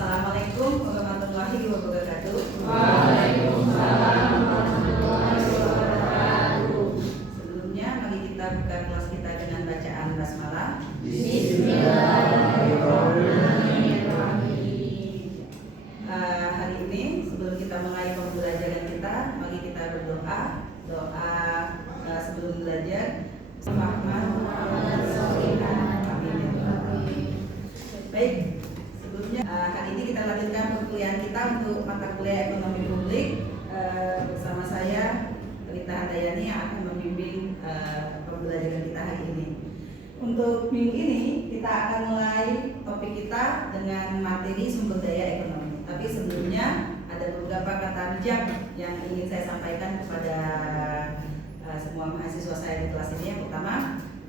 Assalamualaikum warahmatullahi wabarakatuh. Waalaikumsalam warahmatullahi wabarakatuh. Sebelumnya mari kita buka kelas kita dengan bacaan basmalah. Bismillahirrahmanirrahim. Hari ini sebelum kita mulai pembelajaran kita, mari kita berdoa. Doa sebelum belajar. Baik. Hari ini kita lanjutkan perkuliahan kita untuk mata kuliah ekonomi publik bersama saya Rita Handayani yang akan membimbing pembelajaran kita hari ini. Untuk minggu ini kita akan mulai topik kita dengan materi sumber daya ekonomi. Tapi sebelumnya ada beberapa kata bijak yang ingin saya sampaikan kepada semua mahasiswa saya di kelas ini. Yang pertama,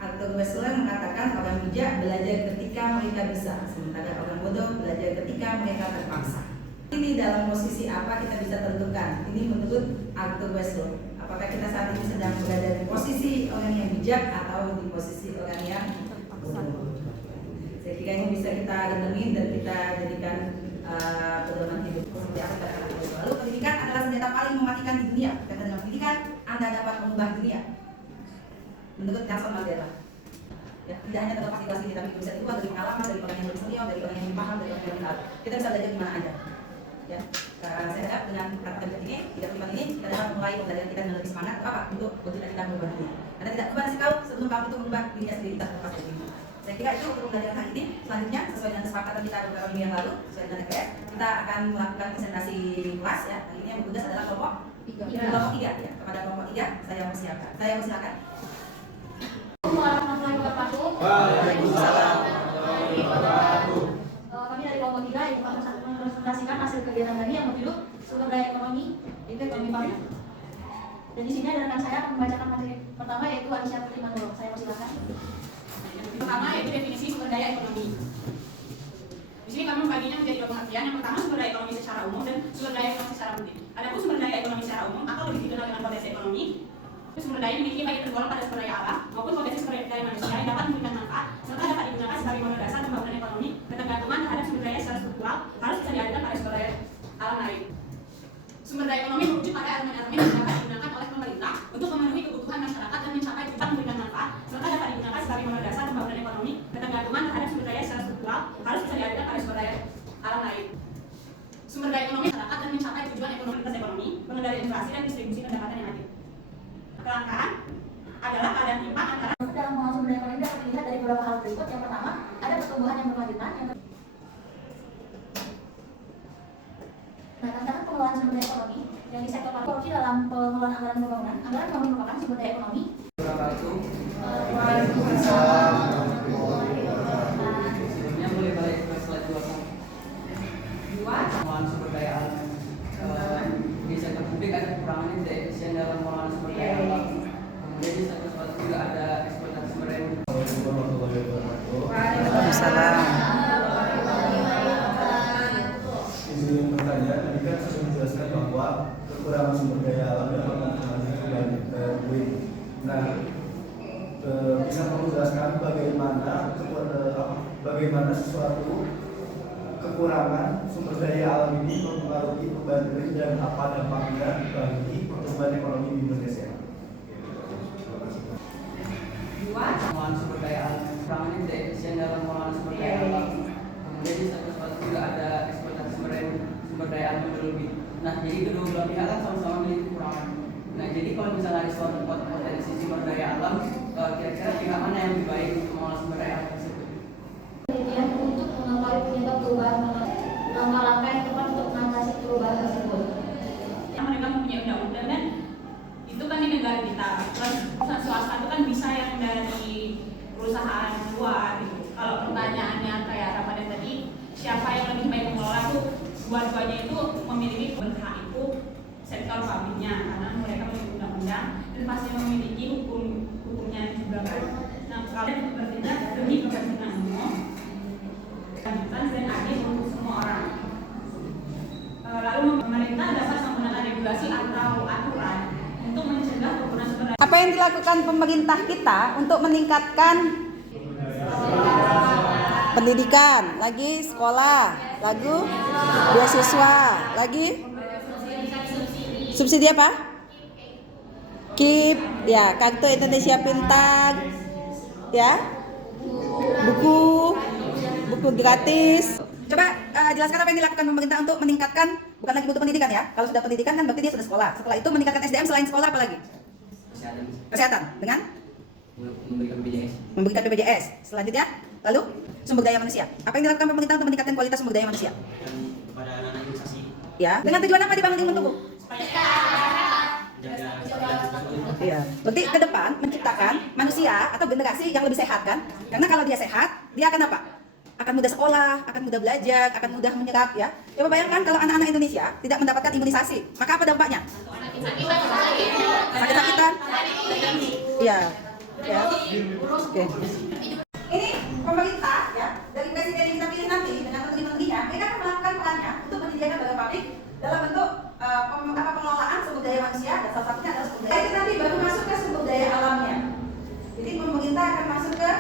Arthur Wessler mengatakan orang bijak belajar ketika mereka bisa, sementara orang bodoh belajar ketika mereka terpaksa. Ini dalam posisi apa kita bisa tentukan. Ini menurut Arthur Wessler. Apakah kita saat ini sedang berada di posisi orang yang bijak atau di posisi orang yang bodoh? Saya kira ini bisa kita renungin dan kita jadikan pedoman hidup. Seperti apa kata Arthur Wessler. Lalu pendidikan adalah senjata paling mematikan di dunia. Karena dengan pendidikan Anda dapat mengubah dunia. Menurut Nelson Mandela, ya, tidak hanya tentang fasilitas ini, tapi bisa dibuat dari pengalaman, dari orang yang lebih senior, dari orang yang lebih paham, dari orang yang lebih tahu. Kita bisa belajar di mana aja. Ya, saya harap dengan kata ini, 35 ini, kita dapat mulai pembelajaran kita dengan lebih semangat. Apa? Untuk kita mengubah dunia. Karena tidak ubah nasib kau sebelum kamu itu mengubah dirinya sendiri kita terlepas dari ini. Saya kira itu untuk pembelajaran hari ini. Selanjutnya, sesuai dengan kesepakatan kita beberapa minggu yang lalu, sesuai dengan EKS, kita akan melakukan presentasi kelas. Ya, hari ini yang bertugas adalah kelompok 3. Ya, kepada kelompok 3, saya persilakan. Warahmatullahi wabarakatuh. Waalaikumsalam. Kami dari kelompok 3 yang akan mempresentasikan hasil kegiatan kami yang berjudul sumber daya ekonomi, itu ekonomi publik. Dan di sini ada rekan saya akan membacakan materi pertama yaitu Aisyah Putri Manolo. Saya persilakan. Pertama yaitu definisi sumber daya ekonomi. Di sini kami membaginya menjadi dua pengertian. Yang pertama sumber daya ekonomi secara umum dan sumber daya ekonomi secara penting. Adapun sumber daya ekonomi secara umum atau lebih dikenal dengan potensi ekonomi, sumber daya dimiliki baik tergolong pada sumber daya alam maupun potensi sumber daya manusia yang dapat memberikan manfaat serta dapat digunakan sebagai modal dasar pembangunan ekonomi. Ketergantungan terhadap sumber daya secara struktural harus bisa dialihkan pada sumber daya alam lain. Sumber daya ekonomi merujuk pada elemen-elemen yang dapat digunakan oleh pemerintah untuk memenuhi kebutuhan masyarakat dan mencapai tujuan memberikan manfaat serta dapat digunakan sebagai modal dasar pembangunan ekonomi. Ketergantungan terhadap sumber daya secara struktural harus bisa dialihkan pada sumber daya alam lain. Sumber daya ekonomi masyarakat dan mencapai tujuan ekonomi, pengendalian inflasi dan distribusi pendapatan yang adil. Kelangkaan adalah keadaan timpang antara Dalam pengelolaan sumber daya ekonomi dapat dilihat dari beberapa hal berikut. Yang pertama, ada pertumbuhan yang berkelanjutan. Tantangan pengelolaan sumber daya ekonomi yang di sektor korupsi dalam pengelolaan anggaran pembangunan. Anggaran pembangunan merupakan sumber daya ekonomi. Waalaikumsalam. Sebelumnya boleh balik ke slide 2. Pengelolaan sumber daya alam. Di sektor publik ada kekurangan efisien dalam pengelolaan sumber daya alam. Kemudian di sektor swasta juga ada eksploitasi sumber daya. Waalaikumsalam. Izin bertanya, tadi kan sudah menjelaskan bahwa kekurangan sumber daya alam dapat mempengaruhi duit. Nah, bisa kamu jelaskan bagaimana suatu kekurangan sumber daya alam ini mempengaruhi perubahan duit dan apa dampaknya bagi pertumbuhan ekonomi di Indonesia? Pengelolaan sumber daya alam. Kekurangan efisien dalam pengelolaan sumber daya alam. Kemudian di sektor swasta juga ada eksploitasi sumber daya alam yang berlebih. Nah, jadi kedua belah pihak kan sama-sama memiliki kekurangan. Nah, jadi kalau misalnya ada suatu potensi sumber daya alam, kira-kira pihak mana yang lebih baik untuk mengelola sumber daya alam tersebut? Penelitian untuk mengetahui penyebab perubahan langkah-langkah yang tepat untuk mengatasi perubahan tersebut. yang mereka mempunyai undang-undang dan itu kan di negara kita. Perusahaan swasta itu kan bisa yang dari perusahaan luar. Gitu. Kalau pertanyaannya kayak Ramadan tadi, siapa yang lebih baik mengelola tuh? Dua-duanya itu memiliki berhak itu sektor pabriknya karena mereka memiliki undang-undang dan pasti memiliki hukumnya juga kan. Nah, kalau bertindak demi kepentingan umum, kelanjutan dan adil untuk semua orang. Lalu pemerintah dapat menggunakan regulasi atau aturan untuk mencegah penggunaan sumber daya. Apa yang dilakukan pemerintah kita untuk meningkatkan pendidikan, lagi sekolah, lagu beasiswa, lagi subsidi apa? KIP, ya, Kartu Indonesia Pintar, ya, buku gratis. Coba jelaskan apa yang dilakukan pemerintah untuk meningkatkan, bukan lagi butuh pendidikan ya. Kalau sudah pendidikan kan berarti dia sudah sekolah. Setelah itu meningkatkan SDM selain sekolah apa lagi? Kesehatan dengan memberikan BPJS. Selanjutnya, lalu sumber daya manusia. Apa yang dilakukan pemerintah untuk meningkatkan kualitas sumber daya manusia? Kepada anak-anak investasi. Ya, dengan tujuan apa dibangun Timbun Tugu? Iya. Berarti ke depan menciptakan manusia atau generasi yang lebih sehat kan? Karena kalau dia sehat, dia akan apa? Akan mudah sekolah, akan mudah belajar, akan mudah menyerap ya. Coba bayangkan kalau anak-anak Indonesia tidak mendapatkan imunisasi, maka apa dampaknya? Sakit-sakitan. Iya. Ya. Oke. Ini pemerintah ya, dari presiden yang kita pilih nanti dengan menteri-menterinya, mereka akan melakukan perannya untuk menyediakan barang pabrik dalam bentuk pengelolaan sumber daya manusia dan salah satunya adalah sumber daya. Nanti baru masuk ke sumber daya alamnya. Jadi pemerintah akan masuk ke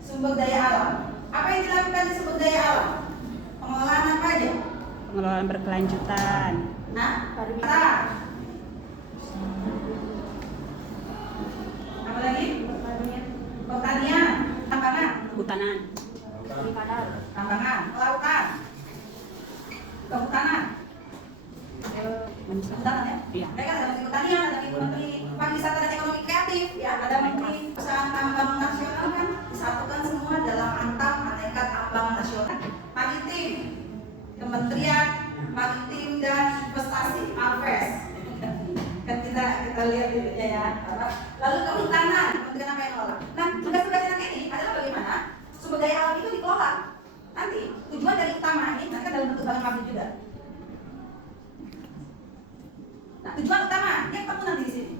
sumber daya alam. Apa yang dilakukan di sumber daya alam? Pengelolaan apa aja? Pengelolaan berkelanjutan. Nah, pariwisata. Apa lagi? Pertanian, tambangan, Kehutanan. tambangan, kelautan, kehutanan. Kehutanan ya? Iya. Mereka ada menteri pertanian, ada menteri pariwisata dan ekonomi kreatif, ya, ada menteri perusahaan tambang nasional kan disatukan semua dalam Antam Aneka Tambang Nasional. Maritim, Kementerian Maritim dan Investasi, Mapres. Kan kita lihat ya. Lalu kehutanan, kementerian apa yang ngelola? Nah, tugas-tugas yang ini adalah bagaimana sumber daya alam itu dikelola. Nanti tujuan dari utama ini nanti kan dalam bentuk barang pabrik juga. Nah, tujuan utama yang ketemu nanti di sini.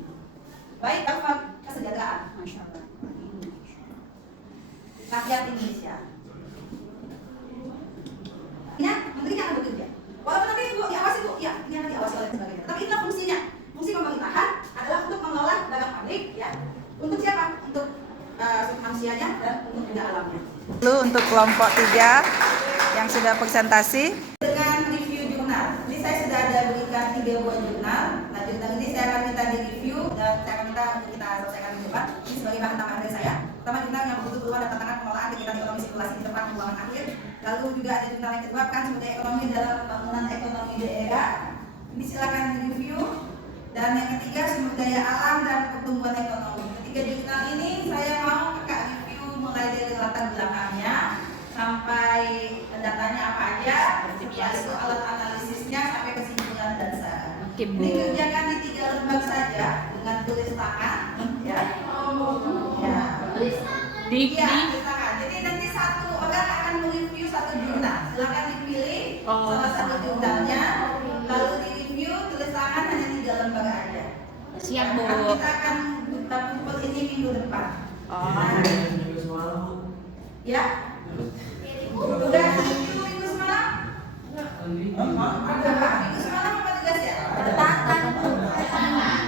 Baik dapat kesejahteraan, masya Allah, rakyat Indonesia. Ya, menterinya akan bekerja. Walaupun nanti itu diawasi Bu, ya, ini akan diawasi oleh sebagainya. Tapi itulah fungsinya. Fungsi pemerintahan adalah untuk mengelola barang pabrik, ya. Untuk siapa? Untuk manusianya dan untuk juga alamnya. Lalu untuk kelompok 3 yang sudah presentasi dengan review jurnal. Ini saya sudah ada berikan 3 buah jurnal. Nah, jurnal ini saya akan minta di review dan saya akan minta untuk kita selesaikan di depan. Ini sebagai bahan tambahan dari saya. Pertama jurnal yang begitu keluar dan tantangan pengelolaan kegiatan ekonomi sirkulasi di tempat pembuangan akhir. Lalu juga ada jurnal yang kedua kan sumber daya ekonomi dalam pembangunan ekonomi daerah. Ini silakan di review. Dan yang ketiga sumber daya alam dan pertumbuhan ekonomi. Ketiga jurnal ini saya mau kakak review mulai dari latar belakangnya sampai datanya apa aja, setelah itu alat analisisnya sampai kesimpulan dan saran. Ini kerjakan di 3 lembar saja dengan tulis tangan, ya. Ya. Tulis tangan. Jadi nanti satu orang akan mereview satu jurnal. Silakan dipilih salah satu jurnalnya, lalu di-review tulis tangan hanya 3 lembar aja. Siap, Bu. Kita akan kumpul ini minggu depan. Ya. Udah minggu semalam? Minggu semalam apa tugasnya? Catatan. Catatan.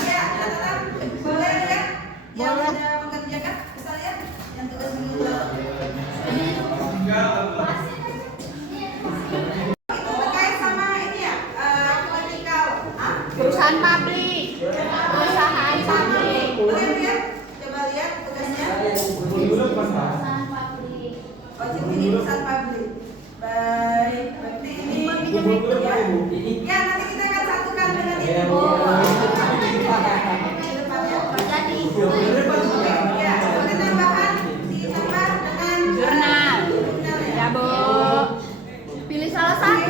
Iya, catatan. Boleh ya? Yang sudah mengerjakan bisa lihat yang tugas minggu lalu. Itu terkait sama ini ya, vertikal. Perusahaan pabrik. Perusahaan pabrik. Boleh lihat? Coba lihat tugasnya. Ini perusahaan pabrik. Baik, berarti ini ya. Ya, nanti kita akan satukan dengan ini. Ya, sebagai tambahan ditambah dengan Jurnal. Ya, Bu. Pilih salah satu.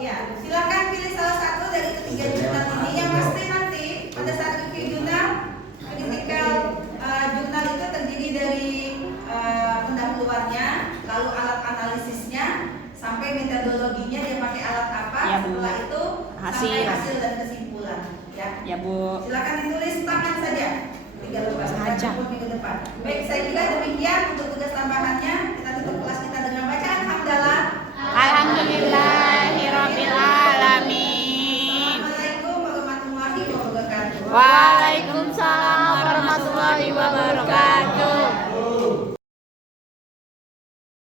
Ya, silakan pilih salah satu dari ketiga jurnal ini. Yang pasti nanti pada saat review jurnal, critical jurnal itu terdiri dari pendahuluannya, lalu alat analisisnya, sampai metodologinya dia pakai alat apa, Ya, Bu. setelah itu sampai hasil dan kesimpulan. Ya, Bu. silakan ditulis tangan saja 3 lembar. Kita jemput minggu depan. Baik, saya kira demikian untuk tugas tambahannya.